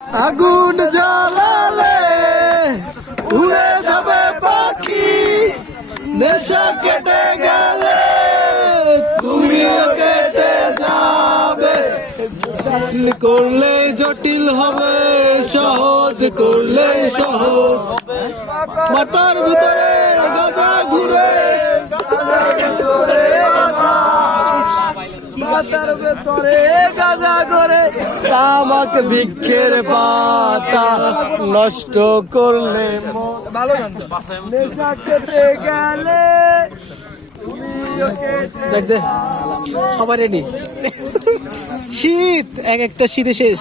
আগুন জ্বালালে উড়ে যাবে পাখি, নেশা কেটে গেলে তুমিও কেটে যাবে। জটিল করলে জটিল হবে, সহজ করলে সহজ। মাথার ভিতরে গাঁজা ঘুরে, মাথার ভেতরে গাঁজা করে, তামাক বৃক্ষের পাতা নষ্ট করলে ভালো নেশা কেটে গেলে। সবাই রেডি? শীত এক একটা শীতে শেষ।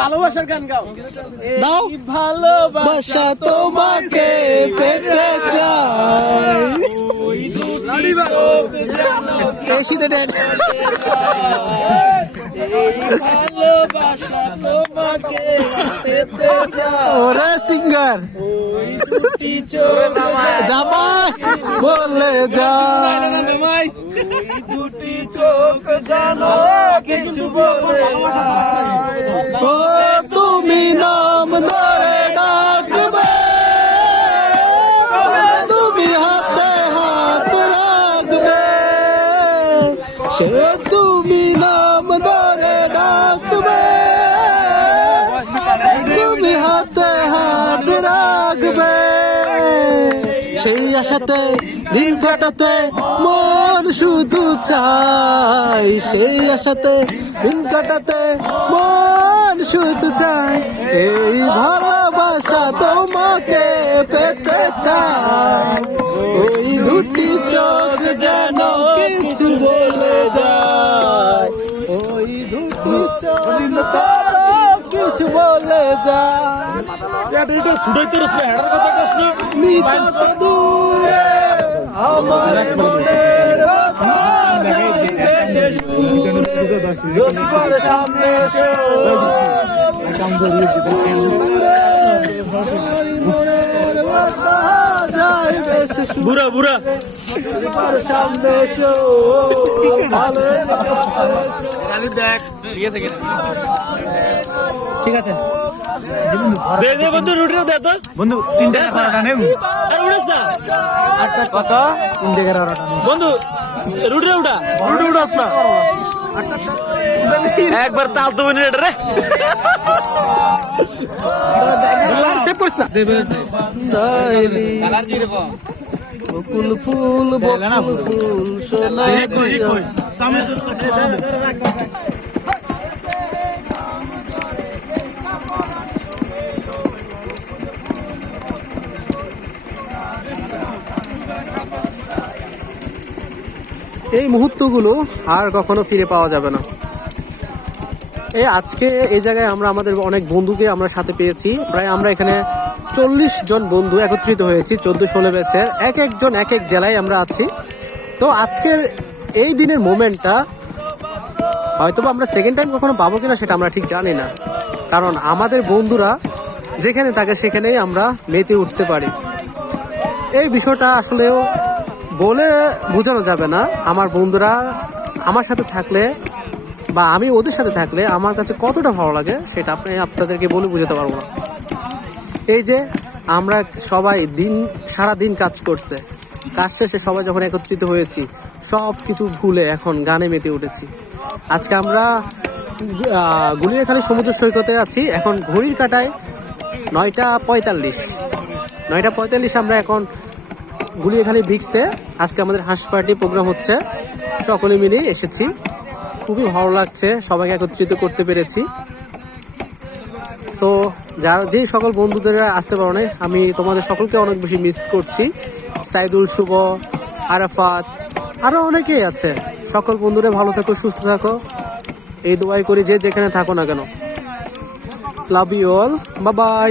ভালোবাসার গান গাও। দাও ভালোবাসা তোমাকে পেতে চাই। শীতে ডেট ভালোবাসা তোমাকে পেতে চাই। ওরে সিঙ্গার যাবা বলে যা, দুটি চোখ জানো কিছু বলে। ও তুমি নাম ধরে ডাকবে, তুমি হাতে হাত রাখবে, সে তুমি নাম ধরে ডাকবে, তুমি হাতে হাত রাখবে। সেই আশাতে দিন কাটাতে মন শুধু চাই, সেই আশাতে দিন কাটাতে মন শুধু চাই। এই ভালোবাসা তোমাকে পেতে চাই, ওই দুটি চোখ যেন কিছু বলে যায়, ওই দুটি চোখ কিছু বলে যায়। দূরে আমার মনের সামনে বুড়া বুড়া সামনে ঠিক আছে দে দে বন্ধু, রুটিও দে তো বন্ধু। 3 টাকা ভাড়াটা নেব। আর উড়াস না। আচ্ছা কত? 3 টাকা ভাড়াটা নেব বন্ধু। রুটিও উঠা, রুটি উঠাস না। একবার তাল তো বনি রে। সে পড়ছ না। দাইলি বকুল ফুল বকুল ফুল সোনা কই চামে তো রাখ। এই মুহূর্তগুলো আর কখনো ফিরে পাওয়া যাবে না। এই আজকে এই জায়গায় আমরা আমাদের অনেক বন্ধুকে আমরা সাথে পেয়েছি। প্রায় আমরা এখানে 40 জন বন্ধু একত্রিত হয়েছি 14-16 ব্যাচের। এক একজন এক এক জেলায় আমরা আছি। তো আজকের এই দিনের মোমেন্টটা হয়তো আমরা সেকেন্ড টাইম কখনো পাবো কিনা সেটা আমরা ঠিক জানি না, কারণ আমাদের বন্ধুরা যেখানে থাকে সেখানেই আমরা মেতে উঠতে পারি। এই বিষয়টা আসলেও বলে বোঝানো যাবে না। আমার বন্ধুরা আমার সাথে থাকলে বা আমি ওদের সাথে থাকলে আমার কাছে কতটা ভালো লাগে সেটা আপনাদেরকে বলে বোঝাতে পারবো না। এই যে আমরা সবাই সারা দিন কাজ করছে, কাজ শেষে সবাই যখন একত্রিত হয়েছি সব কিছু ভুলে এখন গানে মেতে উঠেছি। আজকে আমরা গুলিয়াখালী সমুদ্র সৈকতে আছি। এখন ঘড়ির কাঁটায় 9:45 আমরা এখন গুলিয়াখালী বিচতে। আজকে আমাদের হাঁস পার্টি প্রোগ্রাম হচ্ছে, সকলে মিলে এসেছি। খুবই ভালো লাগছে, সবাইকে একত্রিত করতে পেরেছি। সো যে সকল বন্ধুদের আসতে পারো না, আমি তোমাদের সকলকে অনেক বেশি মিস করছি। সাইদুল, শুভ, আরাফাত, আরও অনেকেই আছে। সকল বন্ধুরা ভালো থাকো, সুস্থ থাকো, এই দোয়াই করি যে যেখানে থাকো না কেন। Love you all, bye by.